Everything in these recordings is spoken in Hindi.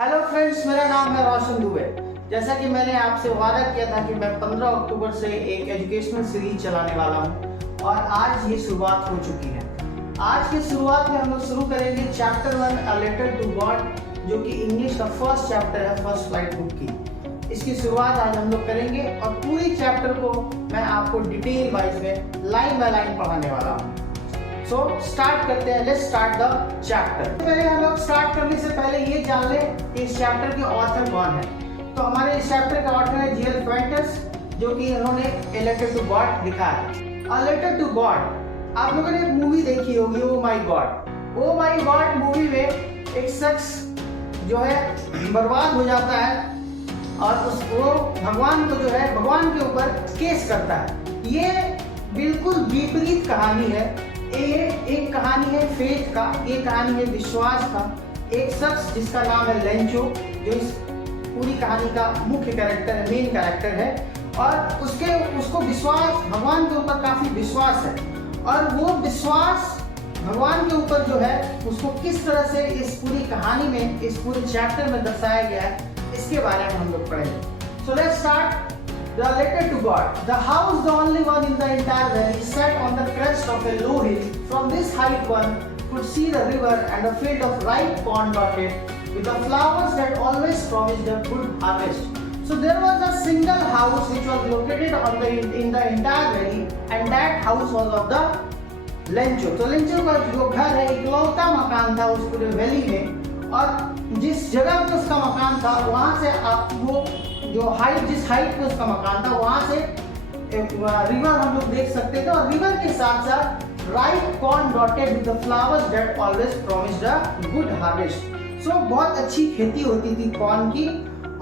हेलो फ्रेंड्स, मेरा नाम है रोशन दुबे। जैसा कि मैंने आपसे वादा किया था कि मैं 15 अक्टूबर से एक एजुकेशनल सीरीज चलाने वाला हूं और आज ये शुरुआत हो चुकी है। आज की शुरुआत में हम लोग शुरू करेंगे chapter 1 a letter to God, जो कि इंग्लिश का फर्स्ट चैप्टर है फर्स्ट फ्लाइट बुक की। इसकी शुरुआत आज हम लोग करेंगे और पूरी चैप्टर को मैं आपको डिटेल वाइज में लाइन बाय लाइन पढ़ाने वाला हूँ। सो स्टार्ट करते हैं। Let's start the chapter. पहले हम लोग स्टार्ट करने से पहले ये जान लें कि इस चैप्टर के ऑथर कौन है। तो हमारे इस चैप्टर का ऑथर है जी.एल. फ्यूएंटेस, जो कि इन्होंने ए लेटर टू गॉड लिखा है। अ लेटर टू गॉड, आप लोगों ने एक मूवी देखी होगी, oh my God. Oh my God movie में एक शख्स जो है बर्बाद हो जाता है और वो भगवान को जो है भगवान के ऊपर केस करता है। ये बिल्कुल विपरीत कहानी है। ये एक कहानी है फेथ का, ये कहानी है विश्वास का। एक शख्स जिसका नाम है लेंचो, जो इस पूरी कहानी का मुख्य कैरेक्टर है, मेन कैरेक्टर है, और उसको विश्वास भगवान के ऊपर काफी विश्वास है। और वो विश्वास भगवान के ऊपर जो है उसको किस तरह से इस पूरी कहानी में, इस पूरे चैप्टर में दर्शाया गया है, इसके बारे में हम लोग पढ़ेंगे। So let's start the letter to God. The house, the only one in the entire valley, sat on the crest of a low hill. From this height one could see the river and a field of ripe corn dotted with the flowers that always promised a good harvest. So there was a single house which was located in the entire valley, and that house was of the Lencho. तो लेंचो का जो घर है इकलौता मकान था उस पूरे वैली में, और जिस जगह पे उसका मकान था वहां से आपको जो हाइट, जिस हाइट पे उसका मकान था वहां से एक रिवर हम लोग देख सकते थे, और रिवर के साथ साथ right corn dotted with the flowers that always promised a good harvest. So बहुत अच्छी खेती होती थी कॉर्न की,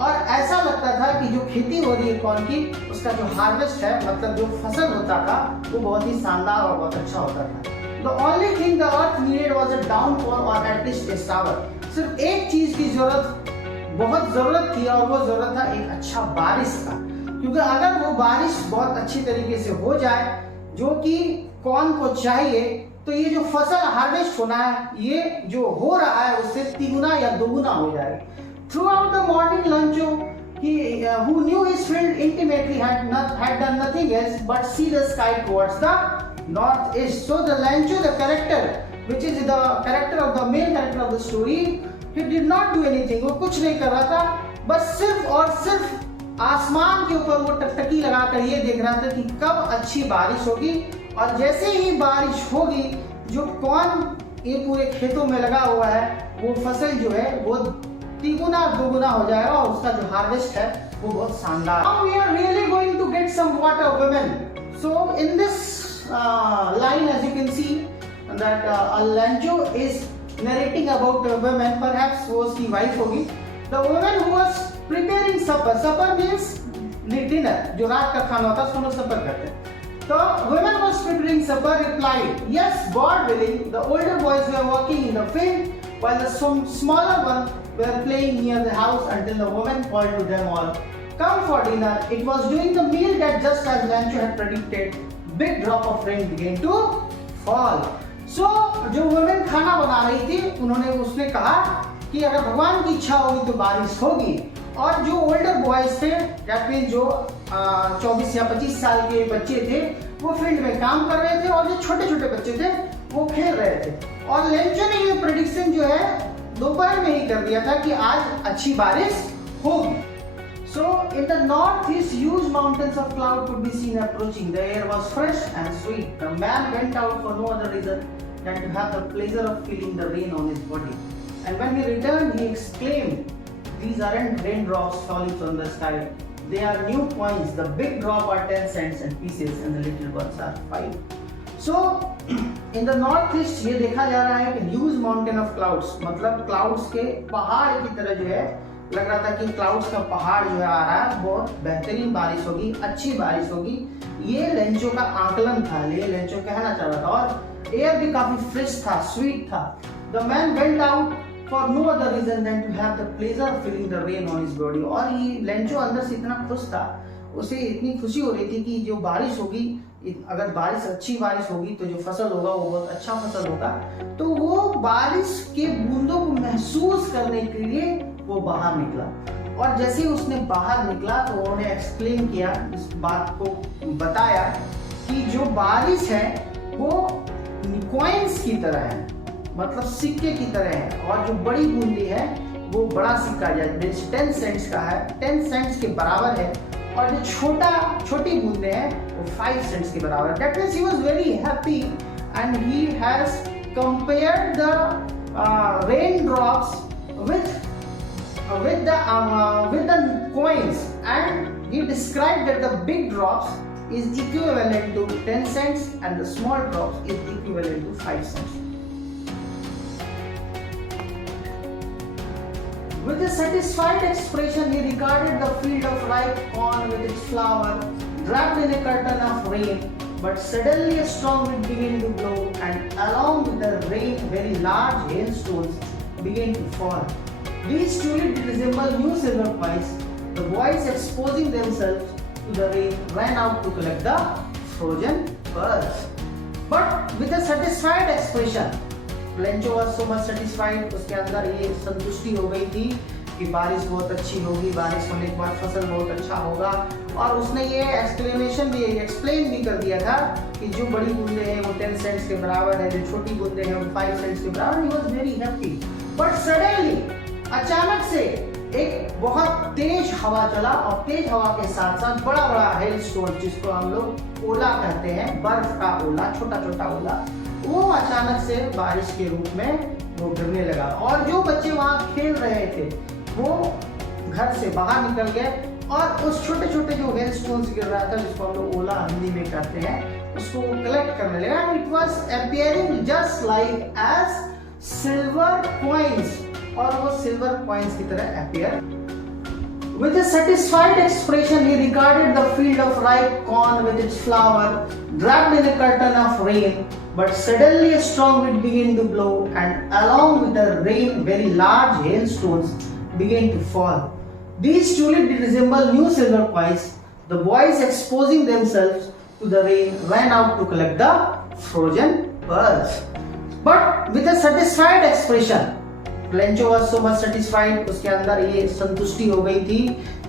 और ऐसा लगता था कि जो खेती हो रही है कॉर्न की, उसका जो हार्वेस्ट है, मतलब जो फसल होता था, वो बहुत ही शानदार और बहुत अच्छा होता था। The only thing the earth needed was a downfall और एट लीस्ट ए शावर। सिर्फ एक चीज की बहुत जरूरत थी, और वो जरूरत था एक अच्छा बारिश का। क्योंकि अगर वो बारिश बहुत अच्छी तरीके से हो जाए, जो कि कॉर्न को चाहिए, तो ये जो फसल हार्वेस्ट होना है, ये जो हो रहा है उससे तिगुना या दोगुना हो जाएगा। Throughout the morning, Lancho, who knew his field intimately, had done nothing else but see the sky towards the northeast. So the Lancho, the character, which is the character of the main character of the story, he did not do anything. वो कुछ नहीं कर रहा था, बस सिर्फ और सिर्फ आसमान के ऊपर वो टकटकी लगाकर ये देख रहा था कि कब अच्छी बारिश होगी, और जैसे ही बारिश होगी, जो कौन ये पूरे खेतों में लगा हुआ है, वो फसल जो है वो तिगुना दोगुना हो जाएगा, और उसका जो हार्वेस्ट है वो बहुत शानदार। Now we are really going to get some water women. So in this line, as you can see, that Lancho is narrating about a woman, perhaps वो उसकी wife होगी। The woman who was preparing supper. Supper means dinner, जो रात का खाना होता है, उसको लोग supper कहते हैं। तो woman was preparing supper replied, "Yes, God willing." The older boys were working in the field, while the smaller ones were playing near the house until the woman called to them all, "Come for dinner." It was during the meal that, just as Lancho had predicted, big drop of rain began to fall. So जो women खाना बना रही थी, उसने कहा कि अगर भगवान की इच्छा होगी तो बारिश होगी। और जो ओल्डर बॉयज थे, दैट मीन जो 24 या 25 साल के बच्चे थे, वो फील्ड में काम कर रहे थे, और जो छोटे छोटे बच्चे थे वो खेल रहे थे। और लेंचो ने ये प्रेडिक्शन जो है दोपहर में ही कर दिया था कि आज अच्छी बारिश होगी। So in the northeast, huge mountains of cloud could be seen approaching. The air was fresh and sweet. The man went out for no other reason than to have the pleasure of feeling the rain on his body. And when he returned, he exclaimed, "These aren't raindrops falling from the sky. They are new coins. The big drop are 10 cents and pieces, and the little ones are 5." So in the northeast ये देखा जा रहा है कि huge mountain of clouds, मतलब clouds के पहाड़ की तरह जो है लग रहा था कि क्लाउड्स का पहाड़ जो है आ रहा है, बहुत बेहतरीन बारिश होगी, अच्छी बारिश होगी। ये लेंचो का आकलन था, ये लेंचो कहना चाह रहा था। और एयर भी काफी फ्रेश था, स्वीट था। The man went out for no other reason than to have the pleasure of feeling the rain on his body. और ये लेंचो अंदर से इतना खुश था, उसे इतनी खुशी हो रही थी कि जो बारिश होगी अगर बारिश अच्छी बारिश होगी तो जो फसल होगा वो बहुत अच्छा फसल होगा। तो वो बारिश के बूंदों को महसूस करने के लिए वो बाहर निकला, और जैसे ही उसने बाहर निकला तो उन्होंने एक्सप्लेन किया, इस बात को बताया कि जो बारिश है वो कॉइन्स की तरह है, मतलब सिक्के की तरह है, और जो बड़ी बूंदी है वो बड़ा सिक्का जैसे 10 सेंट्स का है, 10 सेंट्स के बराबर है, और जो छोटी बूंदे हैं वो 5 सेंट्स के बराबर। That means he was very happy and he has compared the rain drops with the coins, and he described that the big drops is equivalent to 10 cents and the small drops is equivalent to 5 cents. With a satisfied expression, he regarded the field of ripe corn with its flower wrapped in a curtain of rain. But suddenly a strong wind began to blow, and along with the rain, very large hailstones began to fall. These truly resemble new silver coins. The boys, exposing themselves to the rain, ran out to collect the frozen pearls. But with a satisfied expression, Lencho was so much satisfied. उसके अंदर ये संतुष्टि हो गई थी कि बारिश बहुत अच्छी होगी, बारिश होने के बाद फसल बहुत अच्छा होगा, और उसने ये एक्सप्लेन भी कर दिया था कि जो बड़ी बूंदे हैं वो 10 सेंट्स के बराबर है, जो छोटी बूंदे हैं वो 5 सेंट्स के बराबर। He was very happy. But suddenly अचानक से एक बहुत तेज हवा चला, और तेज हवा के साथ साथ बड़ा बड़ा हेल स्टोन, जिसको हम लोग ओला कहते हैं, बर्फ का ओला, छोटा छोटा ओला, वो अचानक से बारिश के रूप में वो गिरने लगा। और जो बच्चे वहां खेल रहे थे वो घर से बाहर निकल गए, और उस छोटे छोटे जो हेल स्टोन गिर रहा था, जिसको हम लोग ओला हिंदी में कहते हैं, उसको कलेक्ट करने लगा। It was appearing just like as silver coins, और वो सिल्वर कॉइन्स की तरह appear. With a satisfied expression, he regarded the field of ripe corn with its flower wrapped in a curtain of rain. But suddenly a strong wind began to blow, and along with the rain, very large hailstones began to fall. These truly resemble new silver coins. The boys, exposing themselves to the rain, ran out to collect the frozen pearls. But with a satisfied expression, Lencho was so much satisfied. उसके अंदर ये संतुष्टि हो गई थी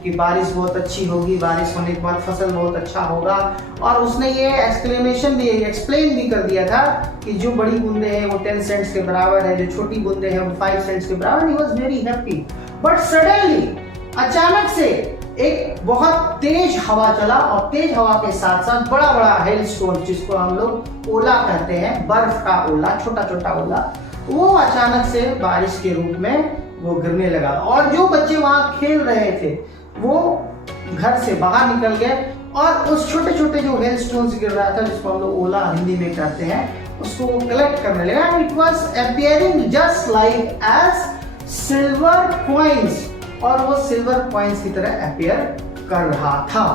कि बारिश बहुत अच्छी होगी, बारिश होने के बाद फसल बहुत अच्छा होगा, और उसने ये एक्सप्लेन भी कर दिया था कि जो बड़ी बूंदे हैं वो 10 सेंट्स के बराबर है, जो छोटी बूंदे हैं वो 5 सेंट्स के बराबर। He was very happy. But suddenly अचानक से एक बहुत तेज हवा चला, और तेज हवा के साथ साथ बड़ा बड़ा हेल स्टोन, जिसको हम लोग ओला कहते हैं, बर्फ का ओला, छोटा छोटा ओला, वो अचानक से बारिश के रूप में वो गिरने लगा। और जो बच्चे वहां खेल रहे थे वो घर से बाहर निकल गए, और उस छोटे छोटे जो हेल स्टोन्स गिर रहा था, जिसको हम लोग ओला हिंदी में कहते हैं, उसको वो कलेक्ट करने लगा। It was appearing just like as silver coins, और वो सिल्वर कॉइन्स की तरह अपीयर कर रहा था।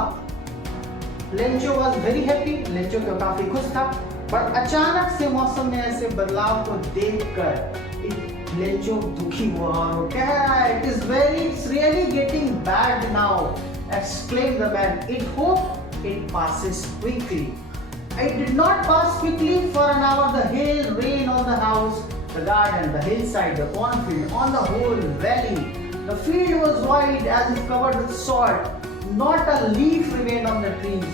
Lencho was very happy. Lencho तो काफी खुश था, पर अचानक से मौसम में ऐसे बदलाव को देखकर लेंचो दुखी हुआ, और वो कह रहा है, it's really getting bad now, exclaimed the man. It hope it passes quickly. It did not pass quickly. For an hour the hail rained on the house, the garden, the hillside, the cornfield, on the whole valley. The field was wide as if covered with salt. Not a leaf remained on the trees.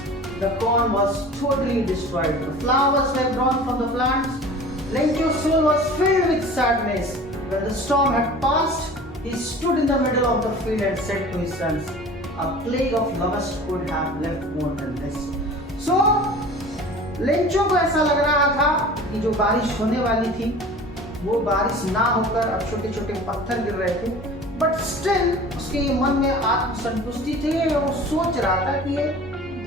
The corn was totally destroyed. The flowers were gone from the plants. Lencho's soul was filled with sadness. When the storm had passed, he stood in the middle of the field and said to his sons, "A plague of locusts could have left more than this." So, Lencho को ऐसा लग रहा था कि जो बारिश होने वाली थी वो बारिश ना होकर अब छोटे छोटे पत्थर गिर रहे थे, बट स्टिल उसके मन में आत्मसंतुष्टि थी। वो सोच रहा था कि ये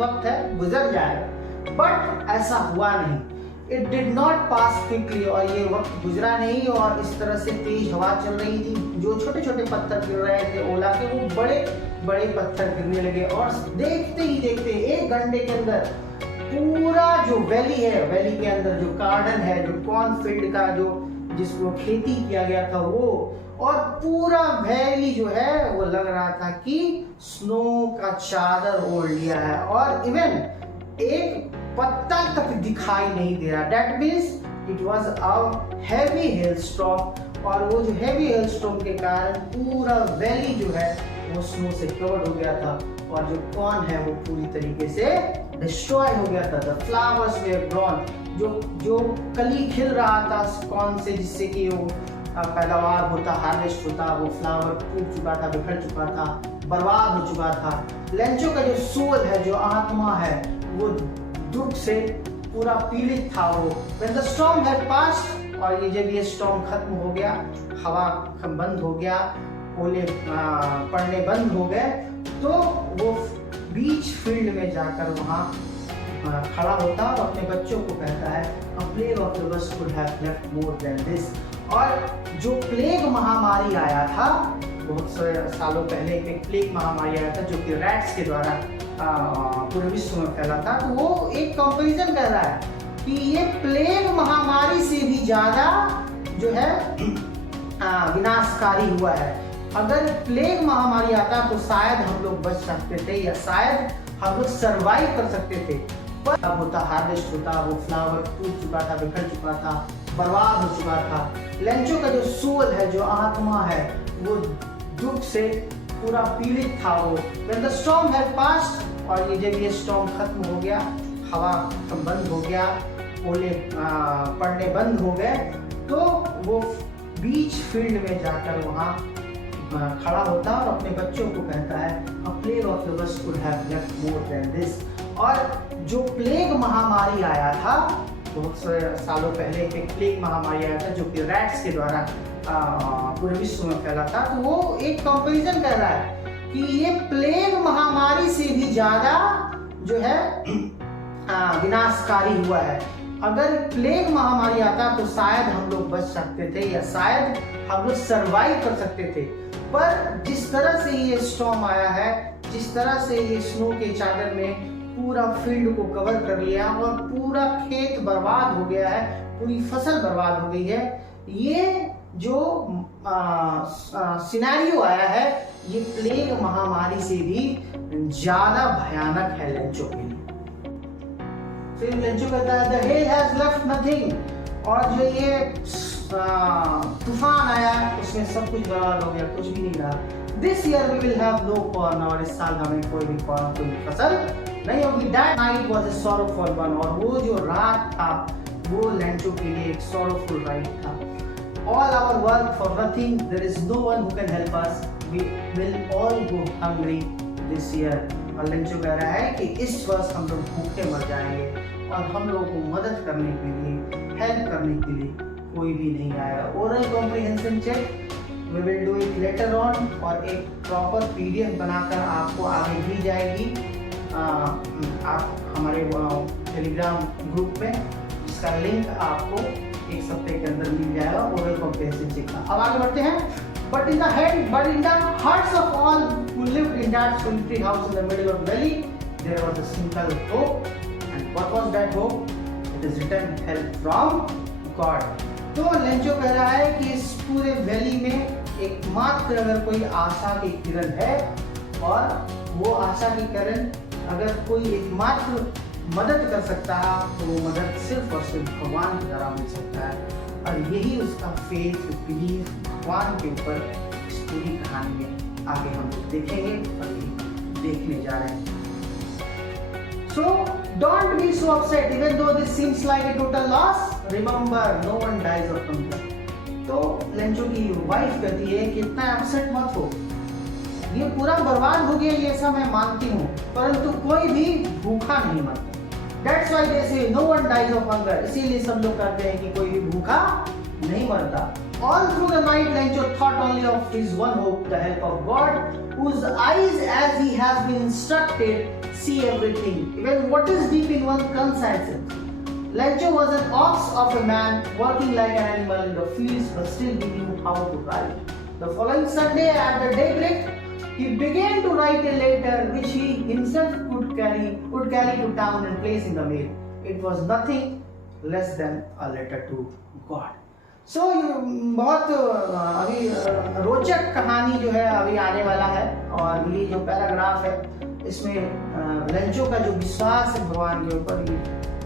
वक्त है, गुजर जाएगा, बट ऐसा हुआ नहीं। It did not pass quickly, और ये वक्त गुजरा नहीं, और इस तरह से तेज हवा चल रही थी, जो छोटे छोटे पत्थर गिर रहे थे ओला के, वो बड़े बड़े पत्थर गिरने लगे। और देखते ही देखते 1 घंटे के अंदर पूरा जो वैली है, वैली के अंदर जो गार्डन है, जो कॉर्नफील्ड का जो जिसको खेती किया गया था वो, और पूरा वैली जो है वो लग रहा था कि स्नो का चादर ओढ़ लिया है। और इवन एक पत्ता तक दिखाई नहीं दे रहा। That means it was a heavy hailstorm, और वो जो हैवी हेलस्टॉर्म के कारण पूरा वैली जो है वो स्नो से कवर्ड हो गया था, और जो कॉर्न है वो पूरी तरीके से डिस्ट्रॉय हो गया था। द फ्लावर्स वेयर गॉन, जो कली खिल रहा था कॉर्न से, जिससे कि वो पैदावार होता, हार्वेस्ट होता, वो फ्लावर टूट चुका था, बिखर चुका था, बर्बाद हो चुका था। लेंचो का जो सोल है, जो आत्मा है, वो दुख से पूरा पीड़ित था। वो When the storm had passed, और ये जब ये स्टॉर्म खत्म हो गया, हवा बंद हो गया, ओले पड़ने बंद हो गए, तो वो बीच फील्ड में जाकर वहाँ खड़ा होता और अपने बच्चों को कहता है, A plague of the worst could have left more than this। और जो प्लेग महामारी आया था बहुत सालों पहले, एक प्लेग महामारी आया था जो कि रैट्स के द्वारा पूरे विश्व में फैला था, तो वो एक कंपैरिजन कर रहा है कि ये प्लेग महामारी से भी ज्यादा जो है विनाशकारी हुआ है। अगर प्लेग महामारी आता तो शायद हम लोग बच सकते थे, या शायद हम लोग सरवाइव कर सकते थे, पर अब होता, हार्वेस्ट होता, वो फ्लावर टूट चुका था, बिखर चुका था, बर्बाद हो चुका था। लेंचो का जो सोल है, जो आत्मा है, वो दुख से पूरा पीड़ित था। वो When the storm had passed, और ये जब ये स्टॉर्म खत्म हो गया, हवा बंद हो गया, ओले पड़ने बंद हो गए, तो वो बीच फील्ड में जाकर वहाँ खड़ा होता और अपने बच्चों को कहता है, A plague of the worst could have left more than this। और जो प्लेग महामारी आया था बहुत सालों पहले, एक प्लेग महामारी आया था जो कि रैट्स के द्वारा पूरे विश्व में फैला था, तो वो एक कंपैरिजन कर रहा है कि ये प्लेग महामारी से भी ज्यादा जो है विनाशकारी हुआ है। अगर प्लेग महामारी आता तो शायद हम लोग बच सकते थे, या शायद हम लोग सरवाइव कर सकते थे, पर जिस तरह से ये स्टॉर्म आया है, जिस तरह से ये स्नो के चादर में पूरा फील्ड को कवर कर लिया और पूरा खेत बर्बाद हो गया है, पूरी फसल बर्बाद हो गई है, ये जो सिनेरियो आया है, ये प्लेग महामारी से भी ज्यादा भयानक है लेंचो के लिए। फिर लेंचो कहता है, The hail has left nothing, और जो ये तूफान आया उसमें सब कुछ बर्बाद हो गया, कुछ भी नहीं रहा। This year we will have no corn, और इस साल हमें कोई भी कॉर्न, कोई फसल नहीं होगी। That night was a sorrowful one, और वो जो रात था वो लेंचो के लिए एक sorrowful night था। All our work for nothing, there is no one who can help us, we will all go hungry this year। और लेंचो कह रहा है कि इस वर्ष हम लोग भूखे मर जाएंगे, और हम लोगों को मदद करने के लिए, हेल्प करने के लिए कोई भी नहीं आएगा। Oral comprehension check we will do it later on, और एक प्रॉपर PDF बनाकर आपको आगे दी जाएगी आप हमारे टेलीग्राम ग्रुप में, जिसका लिंक आपको एक हफ्ते के अंदर मिल जाएगा ओरल कॉम्प्रिहेंशन चेक का। अब आगे बढ़ते हैं। But in the hearts of all who lived in that solitary house in the middle of the valley, there was a single hope, and what was that hope? It is written, help from God। तो लेंचो कह रहा है कि इस पूरे वैली में एकमात्र अगर कोई आशा की किरण है, और वो आशा की किरण अगर कोई एकमात्र मदद कर सकता है, तो वो मदद सिर्फ और सिर्फ भगवान के द्वारा मिल सकता है। और यही उसका फेथ, बिलीफ भगवान के ऊपर इस पूरी कहानी में आगे हम देखेंगे और देखने जा रहे हैं। So don't be so upset, even though this seems like a total loss. Remember, no one dies of hunger। तो लेंचो की वाइफ कहती है कि इतना अपसेट मत हो, ये पूरा बर्बाद हो गया, ये सब मैं मानती हूँ, परंतु कोई भी भूखा नहीं मरता। That's why they say no one dies of hunger। इसीलिए सब लोग कहते हैं कि कोई भी भूखा नहीं मरता। All through the night, Lencho thought only of his one hope, the help of God, whose eyes, as he has been instructed, see everything, even what is deep in one concerns it। Lencho was an ox of a man, working like an animal in the fields, but still he knew how to write। The following Sunday at the daybreak, he began to write a letter which he himself could carry to town and place in the mail। It was nothing less than a letter to God। So बहुत अभी रोचक कहानी जो है अभी आने वाला है, और ये जो पैराग्राफ है इसमें लेंचो का जो विश्वास है भगवान के ऊपर,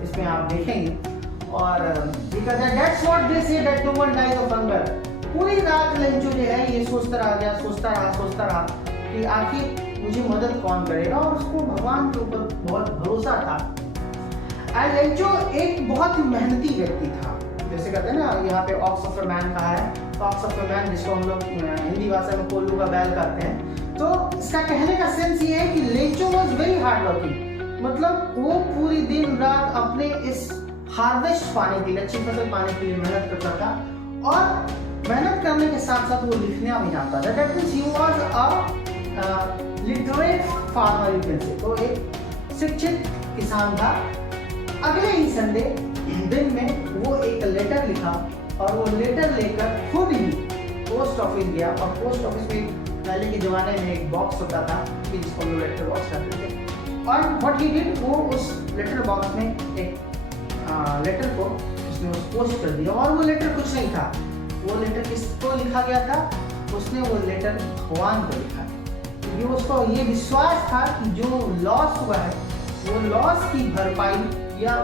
इसमें आप देखेंगे। और that's what they say that no one dies of hunger। पूरी रात लेंचो जो है ये सोचता रहा कि आखिर मुझे मदद कौन करेगा, और उसको भगवान के ऊपर बहुत भरोसा था। एंड लेंचो एक बहुत ही मेहनती व्यक्ति था, जैसे कहते हैं ना यहाँ पे ऑक्स ऑफ अ मैन कहा है, ऑक्स ऑफ अ मैन जिसको हम लोग हिंदी भाषा में कोल्लू का बैल कहते हैं। तो इसका कहने का सेंस ये है कि Lencho was very hard working, मतलब वो पूरी दिन रात अपने इस हार्वेस्ट पाने के लिए, अच्छी फसल पाने के लिए मेहनत करता था, और मेहनत करने के साथ साथ वो लिखना भी जानता था। That means he was a literate farmer, you can say. तो एक शिक्षित किसान था। अगले ही संडे दिन में वो एक लेटर लिखा, और वो लेटर लेकर खुद ही पोस्ट ऑफिस गया। और पोस्ट ऑफिस में पहले के जमाने में एक बॉक्स होता था जिसको हम लोग लेटर बॉक्स कहते थे। और व्हाट ही डिड, वो उस लेटर बॉक्स में एक लेटर को उसने पोस्ट कर दिया। और वो लेटर कुछ नहीं था, वो लेटर किसको लिखा गया था, उसने वो लेटर भगवान को लिखा, क्योंकि उसको ये विश्वास था कि जो लॉस हुआ है वो लॉस की भरपाई, या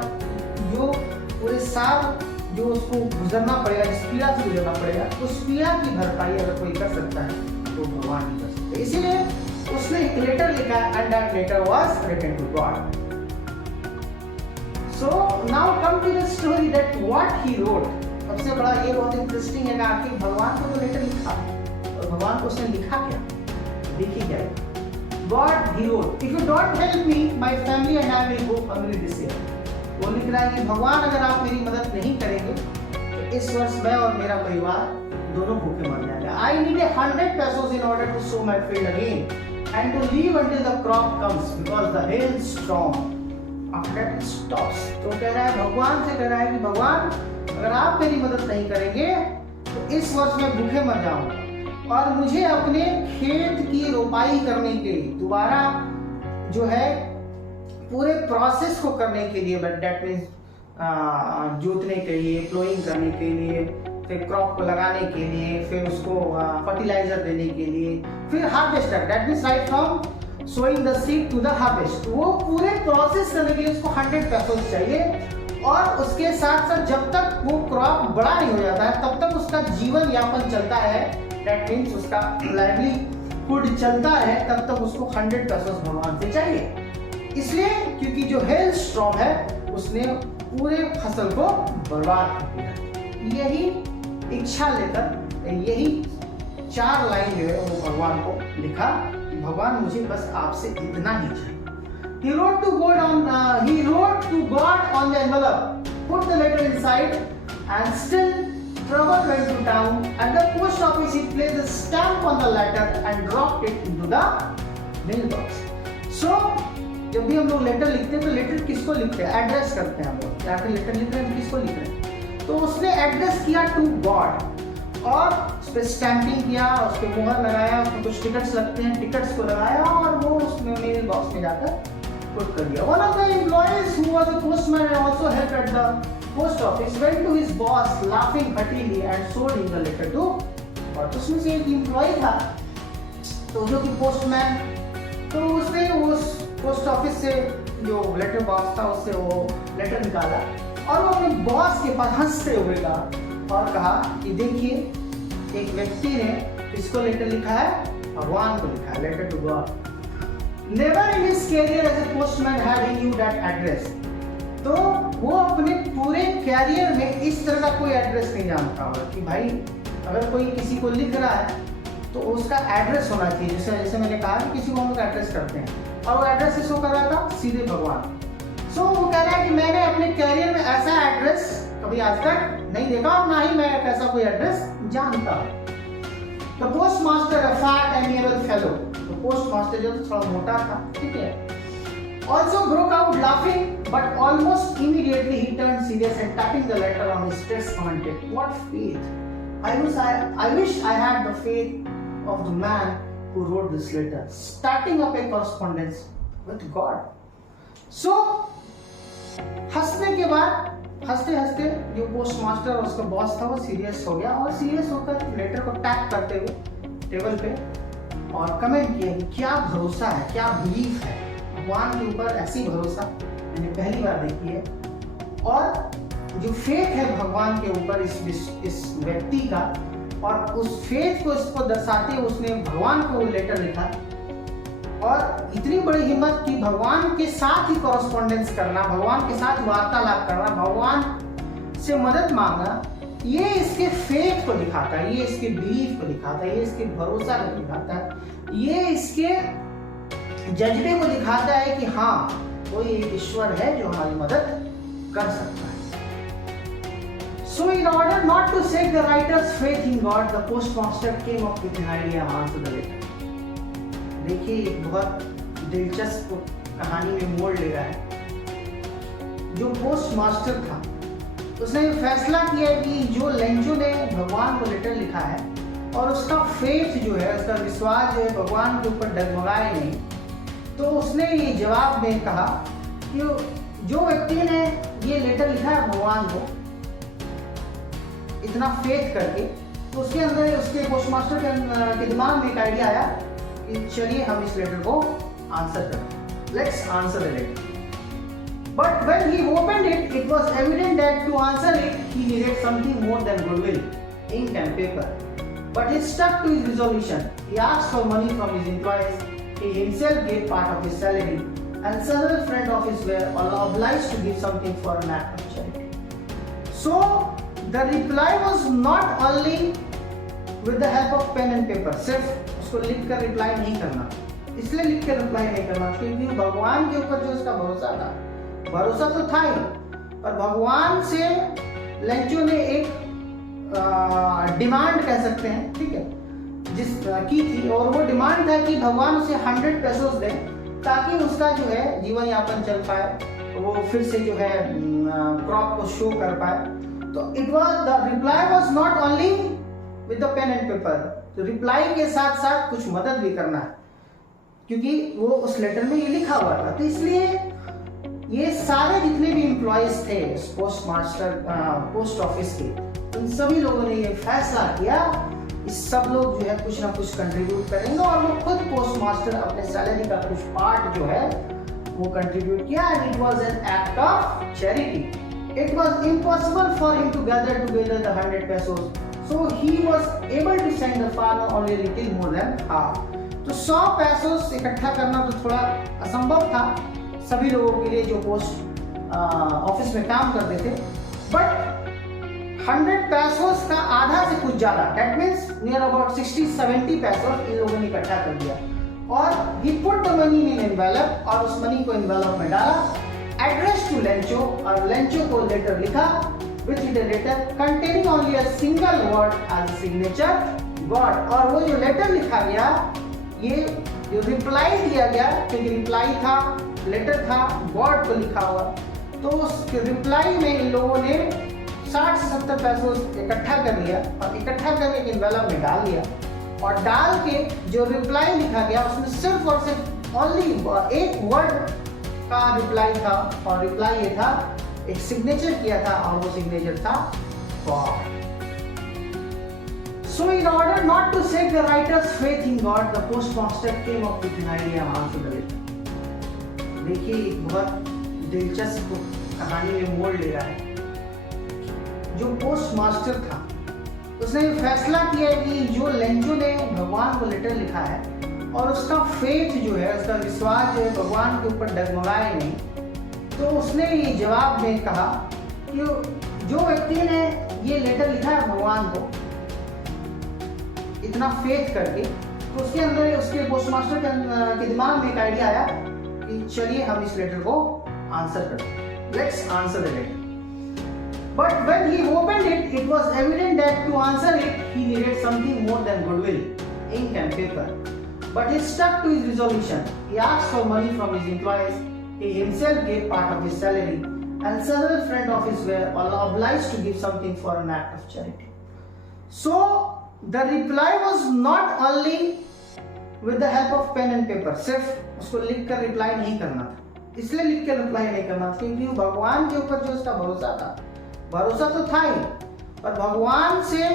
जो पूरे साल जो उसको गुजरना पड़ेगा, जिस पीड़ा से गुजरना पड़ेगा, उस पीड़ा की भरपाई अगर कोई कर सकता है तो भगवान ही कर सकते। इसीलिए उसने एक लेटर लिखा, and that letter was written to God. So now come to the story that what he wrote। सबसे बड़ा ये बहुत इंटरेस्टिंग है कि आखिर भगवान को तो लेटर लिखा, और भगवान को उसने लिखा क्या, देखिए क्या है। God he wrote, if you don't help me, my family and I will go hungry this year। वो लिख रहा है कि भगवान अगर आप मेरी मदद नहीं करेंगे तो इस वर्ष मैं और मेरा परिवार दोनों भूखे मर जाएंगे। I need 100 pesos in order to sow my field again and to leave until the crop comes because the hailstorm after that stops। तो कह रहा है, भगवान से कह रहा है कि भगवान अगर आप मेरी मदद नहीं करेंगे तो इस वर्ष मैं भूखे मर जाऊंगा, और मुझे अपने खेत की रोपाई करने के लिए दोबारा जो है पूरे प्रोसेस को करने के लिए, दैट मीन्स जोतने के लिए, प्लोइंग करने के लिए, फिर क्रॉप को लगाने के लिए, फिर उसको फर्टिलाइजर देने के लिए, फिर हार्वेस्ट तक, that means right from sowing the seed to the harvest, वो पूरे प्रोसेस करने के लिए उसको 100 पेसोस चाहिए। और उसके साथ साथ जब तक वो क्रॉप बड़ा नहीं हो जाता है तब तक उसका जीवन यापन चलता है, दैट मीन्स उसका लाइवलीहुड चलता है, तब तक उसको 100 पेसोस भगवान से चाहिए। इसलिए क्योंकि जो हेल स्टॉर्म है उसने पूरे फसल को बर्बाद कर दिया। यही इच्छा लेकर यही 4 लाइन जो है वो भगवान को लिखा कि भगवान मुझे बस आपसे इतना ही चाहिए। He wrote to God on the envelope, put the letter inside, and still trouble went to town. At the post office, he placed a stamp on the letter and dropped it into the mailbox. So, जब भी हम लोग लेटर लिखते हैं तो लेटर किसको लिखते हैं, एड्रेस करते हैं हम लोग। या फिर लेटर लिख रहे हैं किसको लिख रहे हैं, तो उसने एड्रेस किया टू गॉड, और उस पर स्टैंपिंग किया, उस पर मुहर लगाया, उसमें कुछ टिकट्स लगते हैं, टिकट्स को लगाया, और वो उसमें मेल बॉक्स में जाकर पुट कर दिया। One of the employees who was a postman and also helped at the post office went to his boss laughing heartily and showed him the letter to। और उसमें से एक एम्प्लॉय था तो जो कि पोस्टमैन, तो उसने उस पोस्ट ऑफिस से जो लेटर बॉक्स था उससे वो लेटर निकाला, और वो अपने बॉस के पास हंसते हुए कहा और कहा कि देखिए एक व्यक्ति ने किसको लेटर लिखा है, भगवान को लिखा है, letter to God. Never in his career as a postman had he knew that address। तो वो अपने पूरे कैरियर में इस तरह का कोई एड्रेस नहीं जानता होगा कि भाई अगर कोई किसी को लिख रहा है तो उसका एड्रेस होना चाहिए। जैसे मैंने कहा कि किसी को हम लोग एड्रेस करते हैं, और वो एड्रेस से शो कर रहा था सीधे भगवान। सो वो कह रहा है कि मैंने अपने कैरियर में ऐसा एड्रेस कभी आज तक नहीं देखा, और ना ही मैं ऐसा कोई एड्रेस जानता हूँ। The postmaster, a fat amiable fellow, तो पोस्टमास्टर जो थोड़ा मोटा था, ठीक है, also broke out laughing, but almost immediately he turned serious and tapping the letter on his chest commented, "What faith! I wish I had the faith of the man who wrote this letter, starting up a correspondence with God." So हंसने के बाद हंसते हंसते जो पोस्टमास्टर और उसका बॉस था वो सीरियस हो गया, और सीरियस होकर लेटर को टैप करते हुए टेबल पे और कमेंट किया कि क्या भरोसा है, क्या बिलीफ है भगवान के ऊपर। ऐसी भरोसा मैंने पहली बार देखी है। और जो फेथ है भगवान के ऊपर इस व्यक्ति का, और उस फेथ को इसको दर्शाते हुए उसने भगवान को लेटर लिखा, और इतनी बड़ी हिम्मत कि भगवान के साथ ही कॉरेस्पॉन्डेंस करना, भगवान के साथ वार्तालाप करना, भगवान से मदद मांगना, ये इसके फेथ को दिखाता है, ये इसके बिलीफ को दिखाता है, ये इसके भरोसा को दिखाता है, ये इसके जज्बे को दिखाता है कि हाँ, कोई एक ईश्वर है जो हमारी मदद कर सकता है। So in order not to shake the writer's faith in God, the postmaster came up with an idea to answer the letter. देखिए एक बहुत दिलचस्प कहानी में मोड़ ले रहा है। जो पोस्टमास्टर था उसने फैसला किया कि जो लेंचो ने भगवान को लेटर लिखा है और उसका फेथ जो है, उसका विश्वास जो है भगवान के ऊपर डगमगाए नहीं, तो उसने ये जवाब में कहा कि जो व्यक्ति ने ये लेटर लिखा है भगवान को इतना फेथ करके, तो उसके अंदर उसके पोस्टमास्टर के दिमाग में एक आइडिया आया कि चलिए हम इस लेटर को आंसर करें। Let's answer the letter. But when he opened it, it was evident that to answer it, he needed something more than goodwill, ink and paper. But he stuck to his resolution. He asked for money from his employees. He himself gave part of his salary, and several friends of his were obliged to give something for an act of charity. So the reply was not only with the help of pen and paper. सिर्फ उसको लिख कर रिप्लाई नहीं करना, इसलिए लिख कर रिप्लाई नहीं करना क्योंकि भगवान के ऊपर जो उसका भरोसा था, भरोसा तो था ही, पर भगवान से लेंचो ने एक डिमांड कह सकते हैं, ठीक है, जिस की थी, और वो डिमांड था कि भगवान उसे 100 पेसोस दे ताकि उसका जो है जीवन यापन चल पाए, वो फिर से जो है क्रॉप को शो कर पाए। तो it was the reply was not only with the pen and paper, तो रिप्लाई के साथ साथ कुछ मदद भी करना है क्योंकि वो उस लेटर में ये लिखा हुआ था। तो इसलिए ये सारे जितने भी एम्प्लॉयज थे पोस्ट ऑफिस के, उन सभी लोगों ने ये फैसला किया इस सब लोग जो है कुछ ना कुछ कंट्रीब्यूट करेंगे, और वो खुद पोस्ट मास्टर अपने सैलरी का कुछ पार्ट जो है वो कंट्रीब्यूट किया। And it was an act of charity. It was impossible for him to gather together the 100 pesos, so he was able to send the farmer only a little more than half. तो 100 पेसोस इकट्ठा करना तो थोड़ा असंभव था सभी लोगों के लिए जो पोस्ट ऑफिस में काम करते थे, बट 100 पेसोस का आधा से कुछ ज्यादा, that means near about 60-70 pesos इन लोगों ने इकट्ठा कर दिया, और he put the money in envelope, और उस मनी को एनवेलप में डाला, एड्रेस टू लेंचो, और लेंचो को लेटर लिखा with the letter containing only a single word as signature God. और वो जो लेटर लिखा गया, ये जो रिप्लाई दिया गया, क्योंकि रिप्लाई था, लेटर था, गॉड को लिखा हुआ, तो उस रिप्लाई में इन लोगों ने 60 से 70 पैसे इकट्ठा कर लिया, और इकट्ठा करके एक एनवेलप में डाल दिया, और डाल के जो रिप्लाई लिखा गया उसमें सिर्फ और सिर्फ ओनली एक वर्ड का रिप्लाई था, और रिप्लाई ये था, एक सिग्नेचर किया था, और वो सिग्नेचर था God. So in order not to shake the writer's faith in God, the postmaster came up with an idea to answer the letter. देखिए एक बहुत दिलचस्प कहानी में मोड़ ले रहा है। जो पोस्टमास्टर था उसने फैसला किया कि जो लेंचो ने भगवान को लेटर लिखा है और उसका फेथ जो है, उसका विश्वास जो है भगवान के ऊपर डगमगाए नहीं, तो उसने ये जवाब में कहा कि जो व्यक्ति ने ये लेटर लिखा है भगवान को इतना फेथ करके, तो उसके अंदर उसके पोस्टमास्टर के दिमाग में एक आइडिया आया कि चलिए हम इस लेटर को आंसर करें। Let's answer the letter. But when he opened it, it was evident that to answer it, he needed something more than goodwill, ink and paper. But he stuck to his resolution. He asked for money from his employees. He himself gave part of his salary, and several friends of his were obliged to give something for an act of charity. So the reply was not only with the help of pen and paper. सिर्फ उसको लिख कर रिप्लाई नहीं करना था, इसलिए लिख कर रिप्लाई नहीं करना था क्योंकि भगवान के ऊपर जो उसका भरोसा था, भरोसा तो था ही, पर भगवान से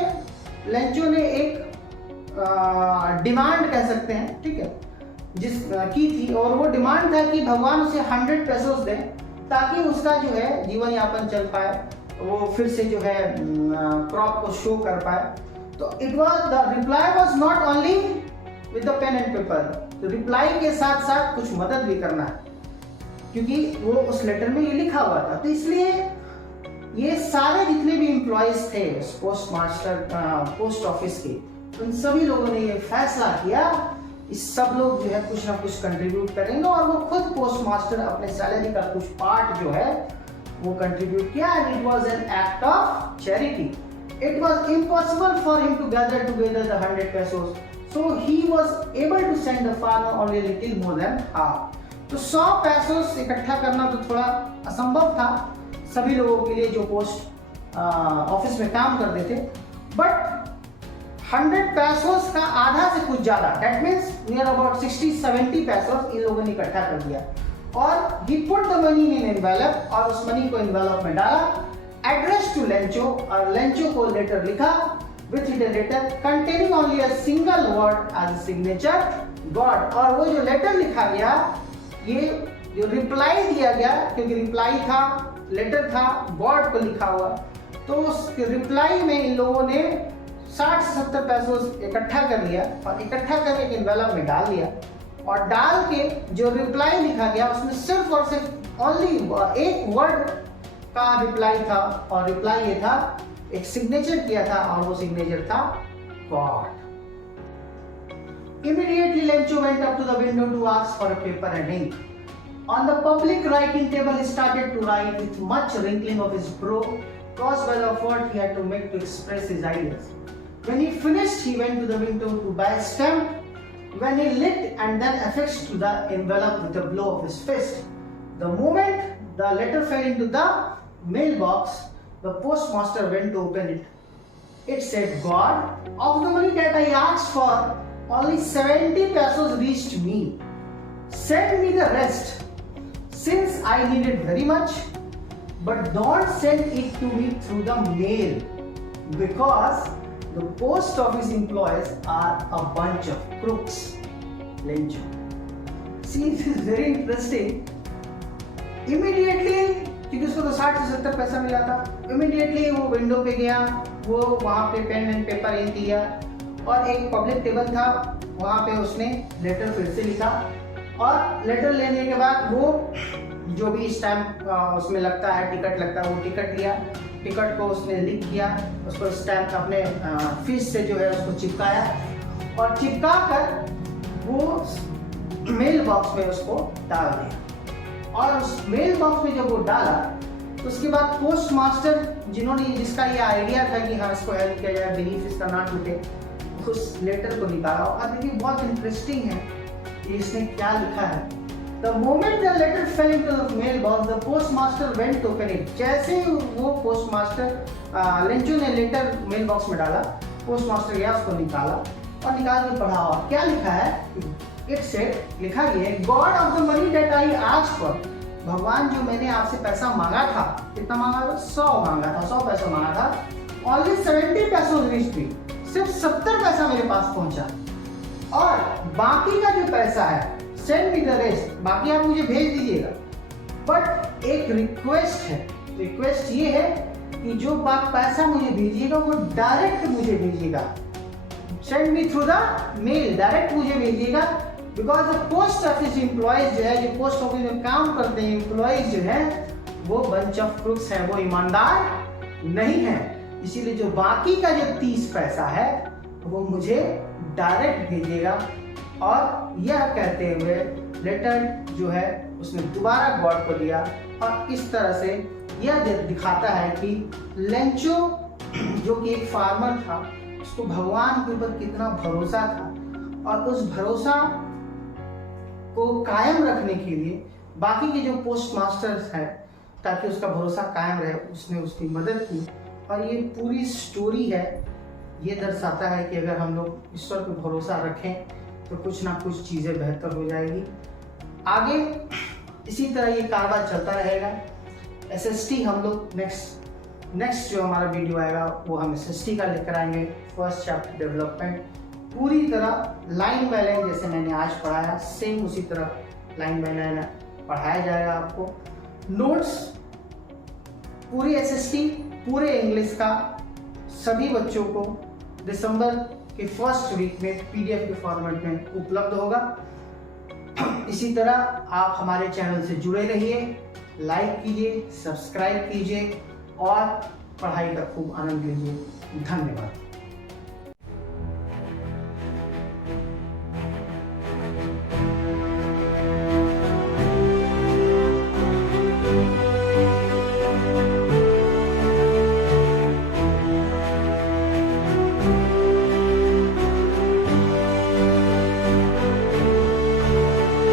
लेंचो ने एक डिमांड कह सकते हैं, ठीक है, जिस की थी, और वो डिमांड था कि भगवान उसे 100 पेसोस दें ताकि उसका जो है जीवन यापन चल पाए, वो फिर से जो है क्रॉप को शो कर पाए। तो it was the reply was not only with the pen and paper, तो रिप्लाई के साथ साथ कुछ मदद भी करना है, क्योंकि वो उस लेटर में ये लिखा हुआ था। तो इसलिए ये सारे जितने भी एम्प्लॉयज थे पोस्ट मास्टर पोस्ट ऑफिस के, उन सभी लोगों ने ये फैसला किया इस सब लोग जो है कुछ ना कुछ कंट्रीब्यूट करेंगे, और वो खुद पोस्ट मास्टर अपने सैलरी का कुछ पार्ट जो है वो कंट्रीब्यूट किया। And it was an act of charity. It was impossible for him to gather together the 100 pesos, so he was able to send the farmer only a little more than half. तो 100 pesos इकट्ठा करना तो थोड़ा असंभव था सभी लोगों के लिए जो पोस्ट ऑफिस में काम करते थे, बट 100 pesos का आधा से कुछ ज्यादा, that means near about 60-70 pesos इन लोगों ने इकट्ठा कर दिया, और he put the money in an envelope, और उस मनी को एनवेलप में डाला, एड्रेस टू लेंचो, और लेंचो को लेटर लिखा with it a letter containing only a single word as a signature, God। और वो जो लेटर लिखा गया, ये जो रिप्लाई दिया गया, क्योंकि रिप्लाई था, लेटर था, गॉड को लिखा हुआ, तो उस रिप्लाई में इन लोगों ने 60 से 70 pesos इकट्ठा कर लिया, और इकट्ठा करके एक एनवेलप में डाल दिया, और डाल के जो रिप्लाई लिखा गया उसमें सिर्फ और सिर्फ ओनली एक वर्ड का रिप्लाई था, और रिप्लाई ये था, एक सिग्नेचर किया था, और वो सिग्नेचर था God. Immediately Lencho went up to the window to ask for a paper and ink. On the public writing table he started to write with much wrinkling of his brow caused by the effort he had to make to express his ideas. When he finished he went to the window to buy a stamp, when he lit and then affixed to the envelope with a blow of his fist. The moment the letter fell into the mailbox, the postmaster went to open it. It said, God, of the money that I asked for, only 70 pesos reached me. Send me the rest, since I need it very much, but don't send it to me through the mail, because the post office employees are a bunch of crooks. Lencho. See, this is very interesting. Immediately, क्योंकि उसको तो 60 से 70 पैसा मिला था, इमीडिएटली वो विंडो पे गया, वो वहाँ पे पेन एंड पेपर इंक लिया, और एक पब्लिक टेबल था, वहाँ पे उसने लेटर फिर से लिखा, और लेटर लेने के बाद वो जो भी स्टैम्प उसमें लगता है, टिकट लगता है, वो टिकट लिया, टिकट को उसने लिख दिया, उसको स्टैम्प अपने फीस से जो है उसको चिपकाया, और चिपका कर वो मेल बॉक्स में उसको डाल दिया। और उस मेल बॉक्स में जब वो डाला, तो उसके बाद पोस्ट मास्टर जिसका ये आइडिया था कि हाँ इसको हेल्प किया जाए, बिलीफ इसका ना टूटे, उस लेटर को निकाला। और देखिए बहुत इंटरेस्टिंग है कि इसने क्या लिखा है। The moment the letter fell into the mailbox, the postmaster went to open it. जैसे वो पोस्टमास्टर लेंचो ने लेटर मेल बॉक्स में डाला, पोस्टमास्टर गया, उसको निकाला, और निकाल के पढ़ा, और क्या लिखा है, इट सेड, लिखा ये है, God of the money that I asked for, भगवान जो मैंने आपसे पैसा मांगा था, कितना मांगा था, 100 मांगा था, 100 पैसा मांगा था, ओनली 70 pesos रीच्ड मी, सिर्फ 70 पैसा मेरे पास पहुंचा, और बाकी का जो पैसा है, सेंड मी द रेस्ट, बाकी आप मुझे भेज दीजिएगा, बट एक रिक्वेस्ट है, रिक्वेस्ट ये है कि जो पैसा मुझे भेजिएगा वो डायरेक्ट मुझे भेजिएगा, send me through the mail, direct मुझे भेजिएगा, because the post office employees जो है, जो पोस्ट ऑफिस में काम करते हैं एम्प्लॉयज जो है, वो बंच ऑफ क्रूक्स है, वो ईमानदार नहीं है, इसीलिए जो बाकी का जो 30 पैसा है वो मुझे डायरेक्ट भेजिएगा। और यह कहते हुए लेटर जो है उसने दोबारा गॉड को दिया, और इस तरह से यह दिखाता है कि लेंचो जो कि एक फार्मर था, उसको भगवान के ऊपर कितना भरोसा था, और उस भरोसा को कायम रखने के लिए बाकी के जो पोस्ट मास्टर्स हैं, ताकि उसका भरोसा कायम रहे, उसने उसकी मदद की। और ये पूरी स्टोरी है, ये दर्शाता है कि अगर हम लोग ईश्वर पे भरोसा रखें तो कुछ ना कुछ चीज़ें बेहतर हो जाएगी। आगे इसी तरह ये कारोबार चलता रहेगा। SST हम लोग नेक्स्ट जो हमारा वीडियो आएगा वो हम SST का लेकर आएंगे, फर्स्ट चैप्टर डेवलपमेंट। पूरी तरह लाइन बाय लाइन जैसे मैंने आज पढ़ाया सेम उसी तरह लाइन बाय लाइन पढ़ाया जाएगा आपको। नोट्स पूरी एसएसटी पूरे इंग्लिश का सभी बच्चों को दिसंबर के फर्स्ट वीक में पीडीएफ के फॉर्मेट में उपलब्ध होगा। इसी तरह आप हमारे चैनल से जुड़े रहिए, लाइक कीजिए, सब्सक्राइब कीजिए और पढ़ाई का खूब आनंद लीजिए। धन्यवाद।